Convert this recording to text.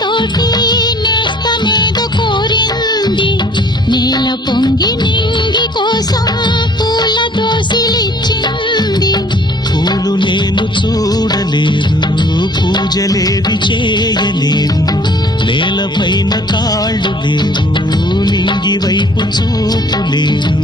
తోటి నేస్తమేదో కోరింది. నేల పొంగి నింగి కోసం పూల దోసిలిచ్చింది. పూలు నేను చూడలేదు, పూజలేవి చేయలేదు. నేలపైన కాళ్ళు లేవు, నింగి వైపు చూపు లేదు.